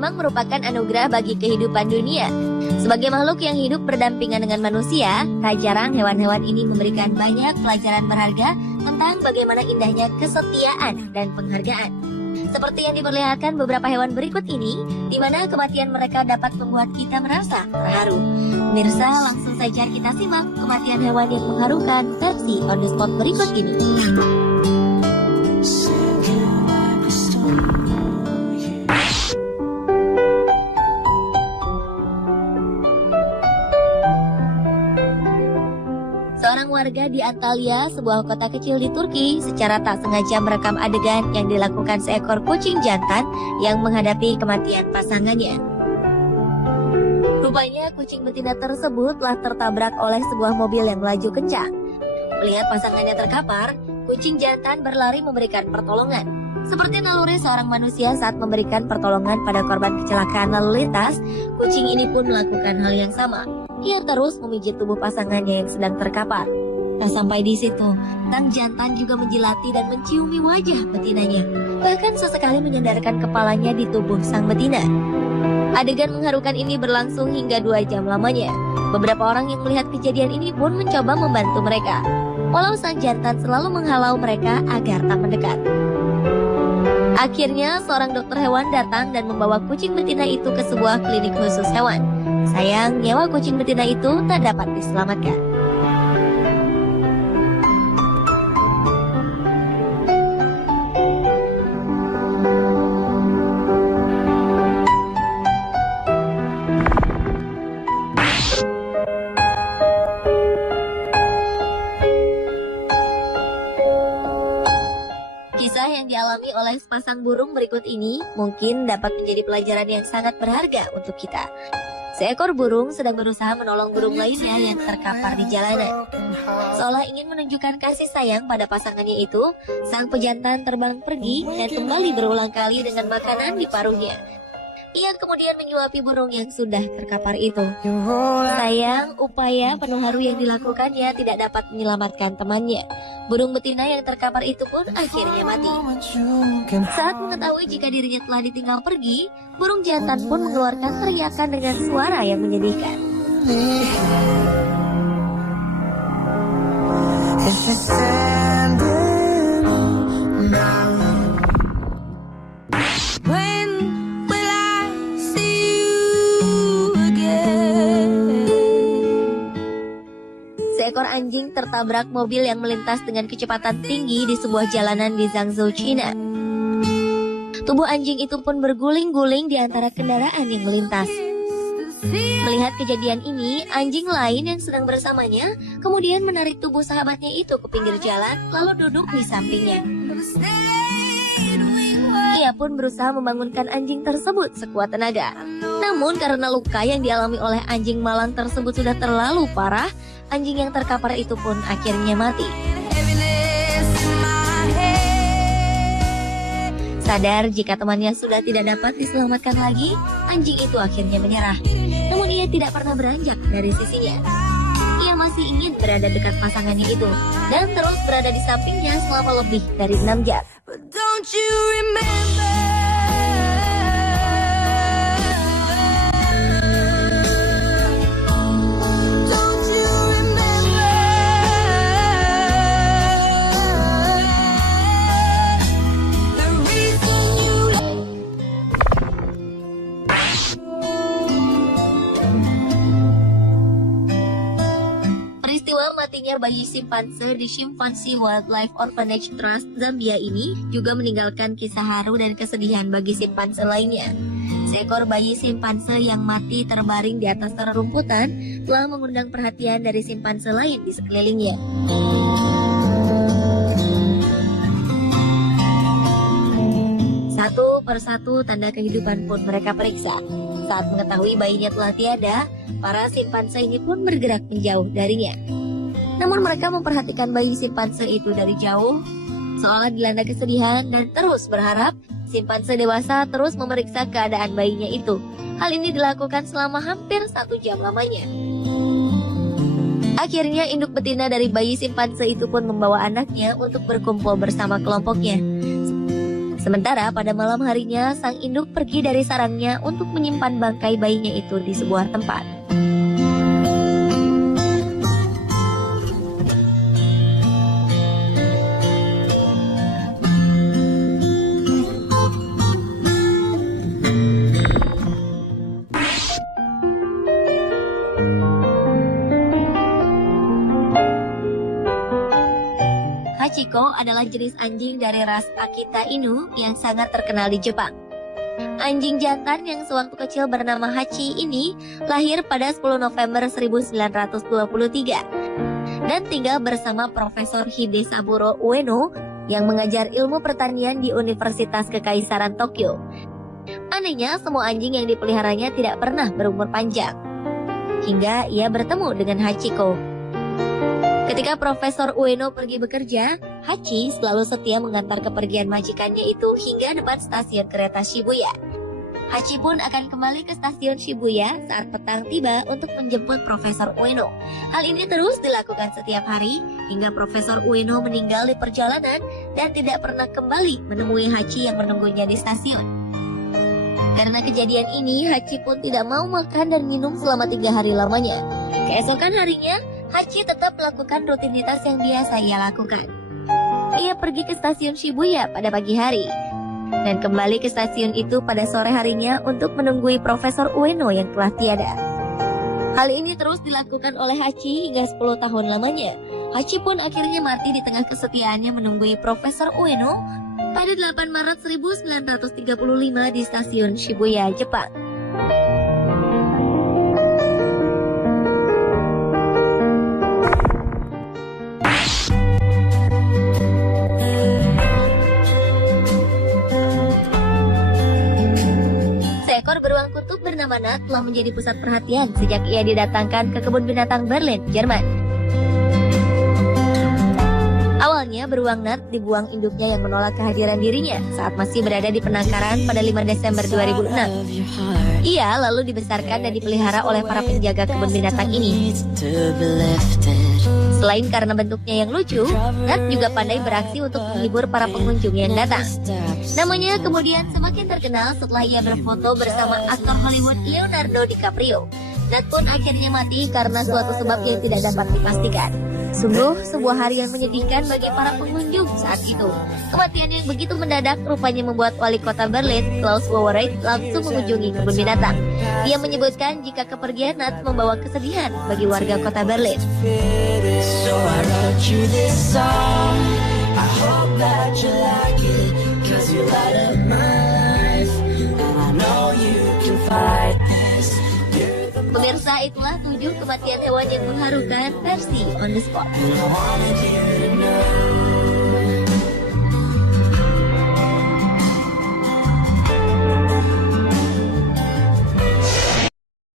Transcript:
memang merupakan anugerah bagi kehidupan dunia. Sebagai makhluk yang hidup berdampingan dengan manusia, tak jarang hewan-hewan ini memberikan banyak pelajaran berharga tentang bagaimana indahnya kesetiaan dan penghargaan. Seperti yang diperlihatkan beberapa hewan berikut ini, di mana kematian mereka dapat membuat kita merasa terharu. Pemirsa, langsung saja kita simak kematian hewan yang mengharukan versi on the spot berikut ini. Seorang warga di Antalya, sebuah kota kecil di Turki, secara tak sengaja merekam adegan yang dilakukan seekor kucing jantan yang menghadapi kematian pasangannya. Rupanya kucing betina tersebut telah tertabrak oleh sebuah mobil yang melaju kencang. Melihat pasangannya terkapar, kucing jantan berlari memberikan pertolongan. Seperti naluri seorang manusia saat memberikan pertolongan pada korban kecelakaan lalu lintas, kucing ini pun melakukan hal yang sama. Ia terus memijit tubuh pasangannya yang sedang terkapar. Tak sampai di situ, sang jantan juga menjilati dan menciumi wajah betinanya, bahkan sesekali menyandarkan kepalanya di tubuh sang betina. Adegan mengharukan ini berlangsung hingga 2 jam lamanya. Beberapa orang yang melihat kejadian ini pun mencoba membantu mereka, walau sang jantan selalu menghalau mereka agar tak mendekat. Akhirnya, seorang dokter hewan datang dan membawa kucing betina itu ke sebuah klinik khusus hewan. Sayang, nyawa kucing betina itu tak dapat diselamatkan. Kisah yang dialami oleh sepasang burung berikut ini mungkin dapat menjadi pelajaran yang sangat berharga untuk kita. Seekor burung sedang berusaha menolong burung lainnya yang terkapar di jalanan. Seolah ingin menunjukkan kasih sayang pada pasangannya itu, sang pejantan terbang pergi dan kembali berulang kali dengan makanan di paruhnya. Ia kemudian menyuapi burung yang sudah terkapar itu. Sayang, upaya penuh haru yang dilakukannya tidak dapat menyelamatkan temannya. Burung betina yang terkapar itu pun akhirnya mati. Saat mengetahui jika dirinya telah ditinggal pergi, burung jantan pun mengeluarkan teriakan dengan suara yang menyedihkan. Seekor anjing tertabrak mobil yang melintas dengan kecepatan tinggi di sebuah jalanan di Zhangzhou, China. Tubuh anjing itu pun berguling-guling di antara kendaraan yang melintas. Melihat kejadian ini, anjing lain yang sedang bersamanya kemudian menarik tubuh sahabatnya itu ke pinggir jalan, lalu duduk di sampingnya. Ia pun berusaha membangunkan anjing tersebut sekuat tenaga. Namun karena luka yang dialami oleh anjing malang tersebut sudah terlalu parah, anjing yang terkapar itu pun akhirnya mati. Sadar jika temannya sudah tidak dapat diselamatkan lagi, anjing itu akhirnya menyerah. Namun ia tidak pernah beranjak dari sisinya. Ia masih ingin berada dekat pasangannya itu dan terus berada di sampingnya selama lebih dari 6 jam. Matinya bayi simpanse di Chimpanzee Wildlife Orphanage Trust Zambia ini juga meninggalkan kisah haru dan kesedihan bagi simpanse lainnya. Seekor bayi simpanse yang mati terbaring di atas rerumputan telah mengundang perhatian dari simpanse lain di sekelilingnya. Satu persatu tanda kehidupan pun mereka periksa. Saat mengetahui bayinya telah tiada, para simpanse ini pun bergerak menjauh darinya. Namun mereka memperhatikan bayi simpanse itu dari jauh, seolah dilanda kesedihan dan terus berharap simpanse dewasa terus memeriksa keadaan bayinya itu. Hal ini dilakukan selama hampir 1 jam lamanya. Akhirnya induk betina dari bayi simpanse itu pun membawa anaknya untuk berkumpul bersama kelompoknya. Sementara pada malam harinya, sang induk pergi dari sarangnya untuk menyimpan bangkai bayinya itu di sebuah tempat. Hachiko adalah jenis anjing dari ras Akita Inu yang sangat terkenal di Jepang. Anjing jantan yang sewaktu kecil bernama Hachi ini lahir pada 10 November 1923 dan tinggal bersama Profesor Hidesaburo Ueno yang mengajar ilmu pertanian di Universitas Kekaisaran Tokyo. Anehnya, semua anjing yang dipeliharanya tidak pernah berumur panjang, hingga ia bertemu dengan Hachiko. Ketika Profesor Ueno pergi bekerja, Hachi selalu setia mengantar kepergian majikannya itu hingga depan stasiun kereta Shibuya. Hachi pun akan kembali ke stasiun Shibuya saat petang tiba untuk menjemput Profesor Ueno. Hal ini terus dilakukan setiap hari hingga Profesor Ueno meninggal di perjalanan dan tidak pernah kembali menemui Hachi yang menunggunya di stasiun. Karena kejadian ini, Hachi pun tidak mau makan dan minum selama 3 hari lamanya. Keesokan harinya, Hachi tetap melakukan rutinitas yang biasa ia lakukan. Ia pergi ke stasiun Shibuya pada pagi hari dan kembali ke stasiun itu pada sore harinya untuk menunggui Profesor Ueno yang telah tiada. Hal ini terus dilakukan oleh Hachi hingga 10 tahun lamanya. Hachi pun akhirnya mati di tengah kesetiaannya menunggui Profesor Ueno pada 8 Maret 1935 di stasiun Shibuya, Jepang. Seekor beruang kutub bernama Nat telah menjadi pusat perhatian sejak ia didatangkan ke kebun binatang Berlin, Jerman. Awalnya beruang Nat dibuang induknya yang menolak kehadiran dirinya saat masih berada di penangkaran pada 5 Desember 2006. Ia lalu dibesarkan dan dipelihara oleh para penjaga kebun binatang ini. Selain karena bentuknya yang lucu, Nat juga pandai beraksi untuk menghibur para pengunjung yang datang. Namanya kemudian semakin terkenal setelah ia berfoto bersama aktor Hollywood Leonardo DiCaprio. Nat pun akhirnya mati karena suatu sebab yang tidak dapat dipastikan. Sungguh sebuah hari yang menyedihkan bagi para pengunjung saat itu. Kematian yang begitu mendadak rupanya membuat wali kota Berlin, Klaus Wowereit, langsung mengunjungi kebun binatang. Dia menyebutkan jika kepergian Nat membawa kesedihan bagi warga kota Berlin. So I wrote you this song. I hope that you like it, 'cause you light up my life, and I know you can fight this. Pemirsa, itulah 7 kematian hewan yang mengharukan versi On The Spot. And I wanted you to know